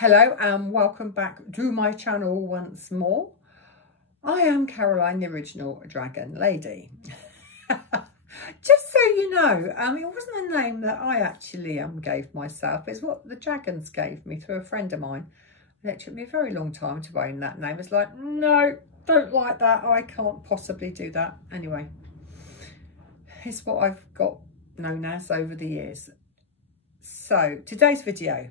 Hello and welcome back to my channel once more. I am Caroline, the original Dragon Lady. Just so you know, it wasn't a name that I actually gave myself. It's what the dragons gave me through a friend of mine. And it took me a very long time to own that name. It's like, no, don't like that. I can't possibly do that. Anyway, it's what I've got known as over the years. So today's video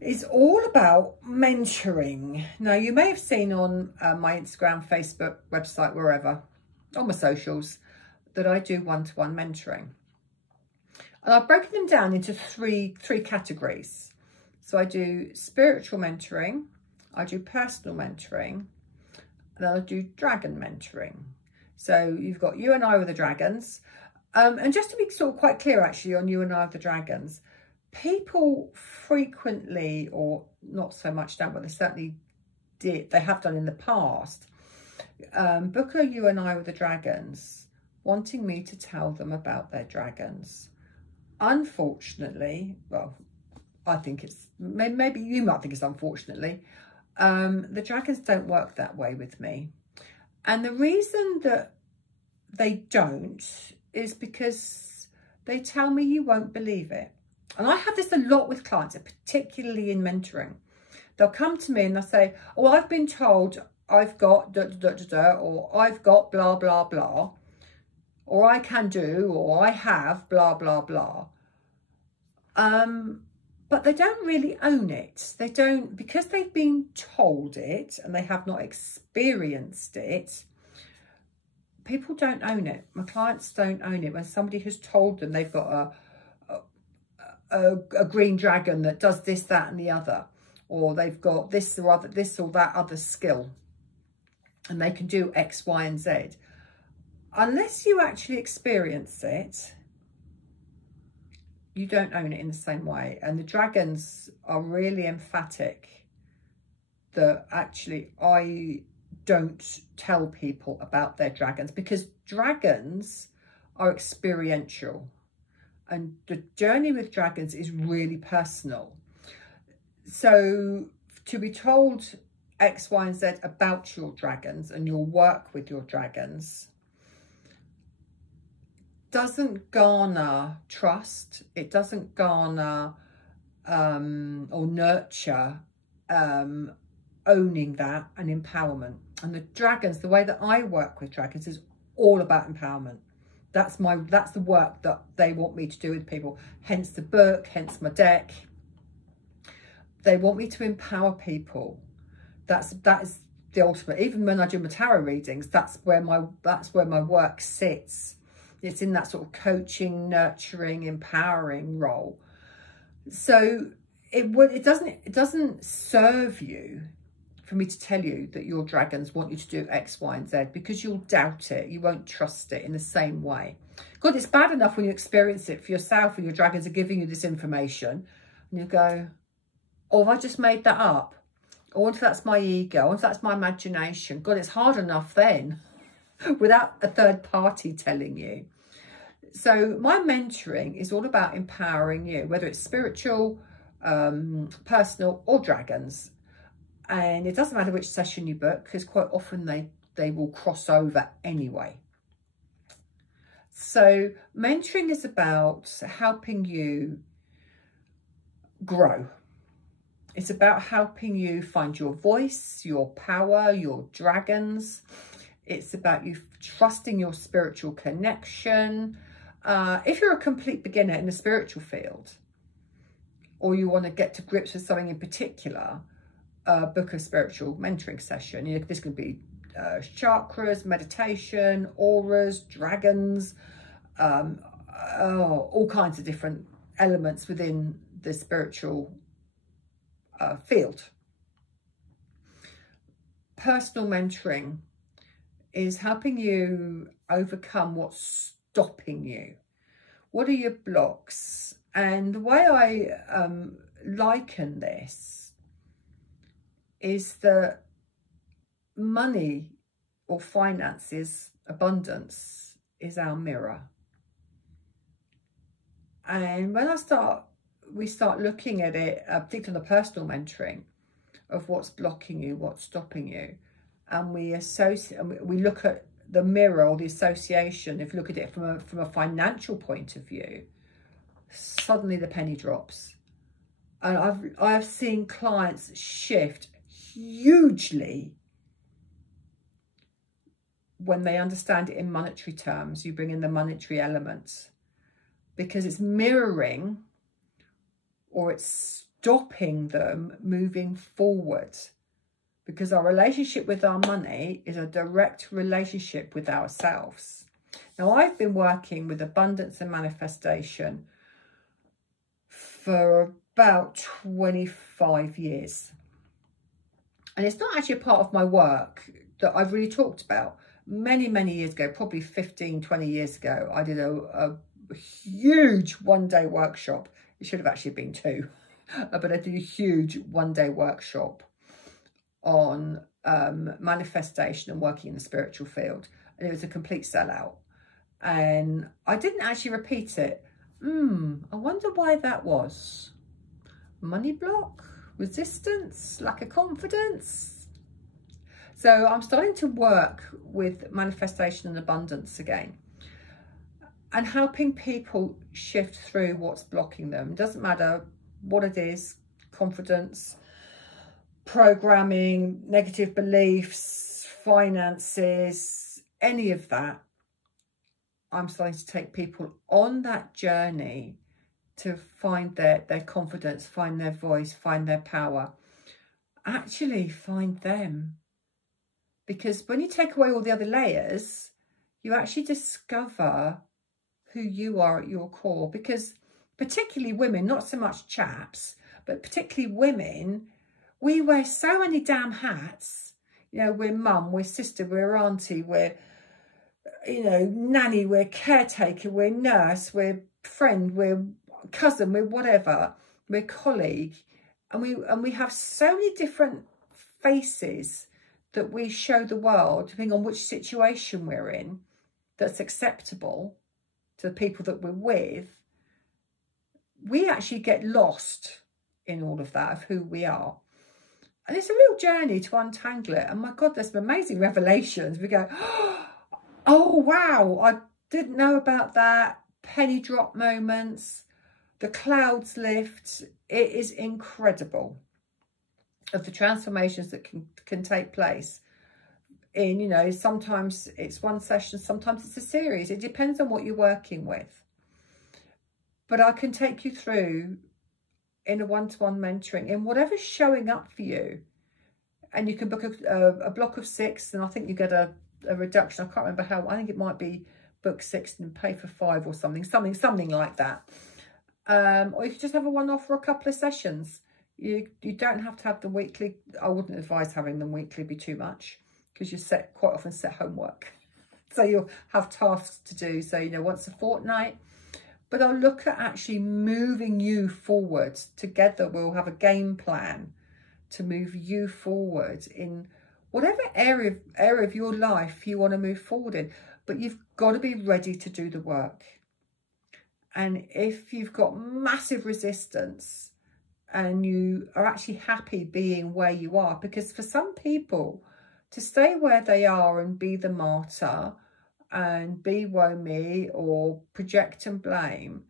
is all about mentoring. Now, you may have seen on my Instagram, Facebook, website, wherever, on my socials, that I do one-to-one mentoring. And I've broken them down into three categories. So I do spiritual mentoring, I do personal mentoring, and then I do dragon mentoring. So you've got You and I with the Dragons. And just to be sort of quite clear, actually, on You and I with the Dragons, people frequently, or not so much now, but they certainly did, they have done in the past, book a You and I with the Dragons, wanting me to tell them about their dragons. Unfortunately, well, I think it's, maybe you might think it's unfortunately, the dragons don't work that way with me. And the reason that they don't is because they tell me you won't believe it. And I have this a lot with clients, particularly in mentoring. They'll come to me and they'll say, oh, I've been told I've got da, da, da, da, da, or I've got blah, blah, blah, or I can do, or I have blah, blah, blah. But they don't really own it. They don't, because they've been told it and they have not experienced it. People don't own it. My clients don't own it. When somebody has told them they've got a green dragon that does this, that and the other, or they've got this or other, this or that other skill, and they can do X, Y and Z. Unless you actually experience it, you don't own it in the same way. And the dragons are really emphatic that actually I don't tell people about their dragons, because dragons are experiential. And the journey with dragons is really personal. So to be told X, Y, and Z about your dragons and your work with your dragons doesn't garner trust. It doesn't garner or nurture owning that and empowerment. And the dragons, the way that I work with dragons is all about empowerment. That's the work that they want me to do with people. Hence the book, hence my deck. They want me to empower people. That is the ultimate. Even when I do my tarot readings, that's where my work sits. It's in that sort of coaching, nurturing, empowering role. So it doesn't serve you for me to tell you that your dragons want you to do X, Y, and Z, because you'll doubt it. You won't trust it in the same way. God, it's bad enough when you experience it for yourself and your dragons are giving you this information and you go, oh, have I just made that up? Or what if that's my ego? What if that's my imagination? God, it's hard enough then without a third party telling you. So my mentoring is all about empowering you, whether it's spiritual, personal or dragons. And it doesn't matter which session you book, because quite often they will cross over anyway. So mentoring is about helping you grow. It's about helping you find your voice, your power, your dragons. It's about you trusting your spiritual connection. If you're a complete beginner in the spiritual field, or you want to get to grips with something in particular, book a spiritual mentoring session. This could be chakras, meditation, auras, dragons, all kinds of different elements within the spiritual field. Personal mentoring is helping you overcome what's stopping you. What are your blocks? And the way I liken this is that money or finances, abundance, is our mirror. And when I start we start looking at it, particularly on the personal mentoring, of what's blocking you, what's stopping you, and we look at the mirror or the association. If you look at it from a financial point of view, suddenly the penny drops. And I've seen clients shift hugely when they understand it in monetary terms. You bring in the monetary elements, because it's mirroring, or it's stopping them moving forward, because our relationship with our money is a direct relationship with ourselves. Now, I've been working with abundance and manifestation for about 25 years. And it's not actually a part of my work that I've really talked about. Many, many years ago, probably 15, 20 years ago, I did a huge one-day workshop. It should have actually been 2, but I did a huge one-day workshop on manifestation and working in the spiritual field. And it was a complete sellout. And I didn't actually repeat it. I wonder why that was. Money block, resistance, lack of confidence. So I'm starting to work with manifestation and abundance again, and helping people shift through what's blocking them. It doesn't matter what it is: confidence, programming, negative beliefs, finances, any of that. I'm starting to take people on that journey to find their confidence, find their voice, find their power. Actually find them. Because when you take away all the other layers, you actually discover who you are at your core. Because particularly women, not so much chaps, but particularly women, we wear so many damn hats. You know, we're mum, we're sister, we're auntie, we're, you know, nanny, we're caretaker, we're nurse, we're friend, we're cousin, we're whatever, we're colleague. And we have so many different faces that we show the world, depending on which situation we're in, that's acceptable to the people that we're with. We actually get lost in all of that, of who we are. And it's a real journey to untangle it. And my God, there's some amazing revelations. We go, oh, wow, I didn't know about that. Penny drop moments, the clouds lift. It is incredible, of the transformations that can take place in, you know, sometimes it's one session, sometimes it's a series. It depends on what you're working with. But I can take you through in a one-to-one mentoring, in whatever's showing up for you. And you can book a block of 6, and I think you get a reduction. I can't remember how. I think it might be book 6 and pay for 5 or something like that. Or you could just have a one-off for a couple of sessions. You don't have to have them weekly. I wouldn't advise having them weekly, be too much, because you quite often set homework. So you'll have tasks to do. So, you know, once a fortnight. But I'll look at actually moving you forward. Together we'll have a game plan to move you forward in whatever area of your life you want to move forward in. But you've got to be ready to do the work. And if you've got massive resistance and you are actually happy being where you are, because for some people to stay where they are and be the martyr and be woe me or project and blame,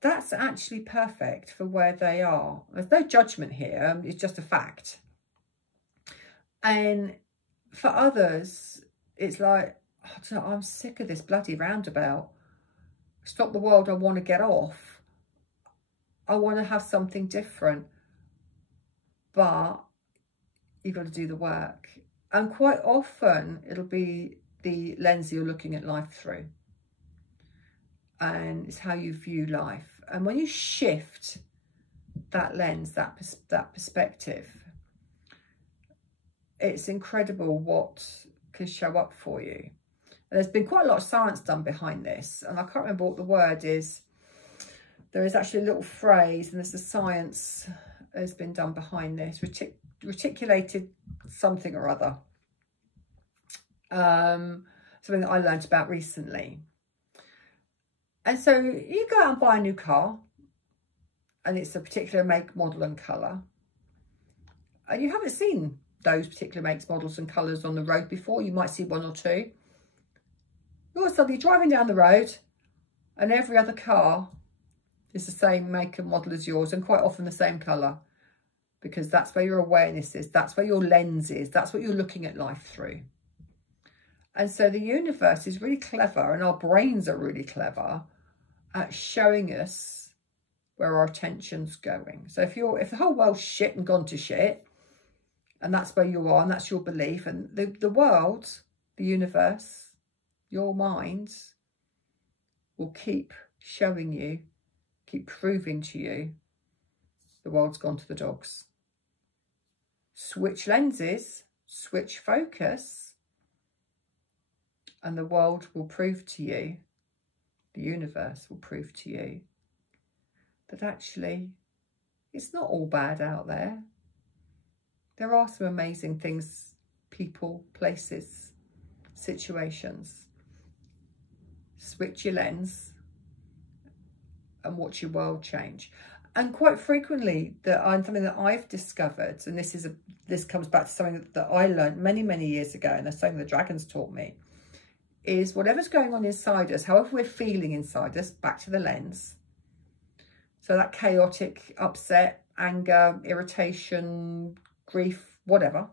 that's actually perfect for where they are. There's no judgment here, it's just a fact. And for others, it's like, oh, I'm sick of this bloody roundabout. Stop the world, I want to get off. I want to have something different. But you've got to do the work. And quite often, it'll be the lens you're looking at life through. And it's how you view life. And when you shift that lens, that perspective, it's incredible what can show up for you. And there's been quite a lot of science done behind this. And I can't remember what the word is. There is actually a little phrase, and there's a science has been done behind this. Reticulated something or other. Something that I learned about recently. And so you go out and buy a new car, and it's a particular make, model and colour, and you haven't seen those particular makes, models and colours on the road before, you might see one or two. You're suddenly driving down the road and every other car is the same make and model as yours, and quite often the same colour, because that's where your awareness is, that's where your lens is, that's what you're looking at life through. And so the universe is really clever, and our brains are really clever at showing us where our attention's going. So if the whole world's shit and gone to shit, and that's where you are, and that's your belief, and the world, the universe, your mind will keep showing you, keep proving to you, the world's gone to the dogs. Switch lenses, switch focus, and the world will prove to you, the universe will prove to you, that actually it's not all bad out there. There are some amazing things, people, places, situations. Switch your lens and watch your world change. And quite frequently, something that I've discovered, and this comes back to something that I learned many, many years ago, and that's something the dragons taught me, is whatever's going on inside us, however we're feeling inside us, back to the lens. So that chaotic, upset, anger, irritation, grief, whatever's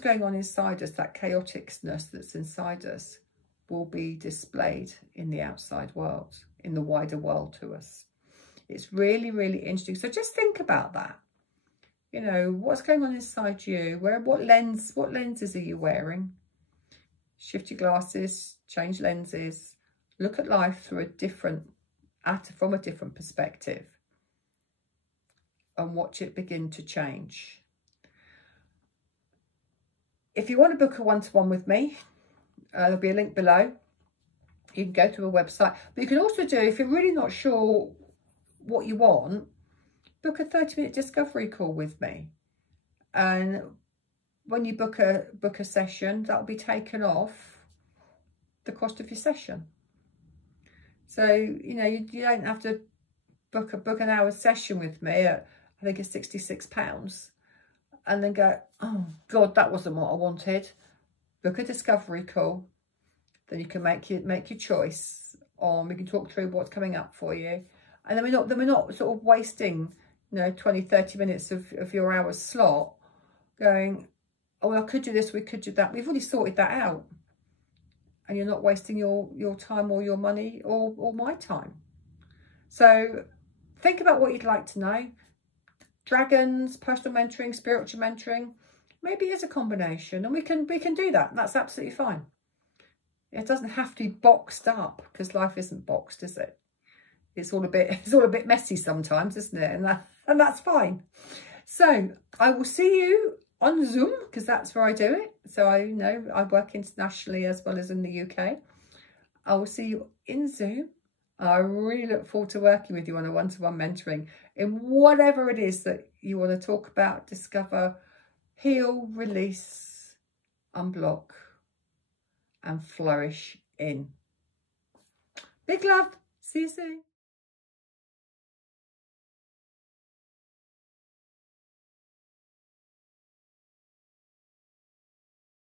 going on inside us, that chaoticness that's inside us will be displayed in the outside world, in the wider world to us. It's really, really interesting. So just think about that. You know, what's going on inside you? What lenses are you wearing? Shift your glasses, change lenses, look at life through from a different perspective, and watch it begin to change. If you want to book a one-to-one with me, there'll be a link below. You can go to a website, but you can also do, if you're really not sure what you want, book a 30-minute discovery call with me. And when you book a session, that'll be taken off the cost of your session. So, you know, you don't have to book an hour session with me at, I think it's £66, and then go, oh God, that wasn't what I wanted. Book a discovery call, then you can make your choice, or we can talk through what's coming up for you. And then we're not sort of wasting, you know, 20-30 minutes of your hour's slot going, oh, well, I could do this, we could do that. We've already sorted that out. And you're not wasting your time or your money or my time. So think about what you'd like to know. Dragons, personal mentoring, spiritual mentoring, maybe it's a combination, and we can do that. That's absolutely fine. It doesn't have to be boxed up, because life isn't boxed, is it? It's all a bit messy sometimes, isn't it? And that's fine. So I will see you on Zoom, because that's where I do it. So I work internationally as well as in the UK. I will see you in Zoom. I really look forward to working with you on a one-to-one mentoring in whatever it is that you want to talk about, discover, heal, release, unblock, and flourish in. Big love. See you soon.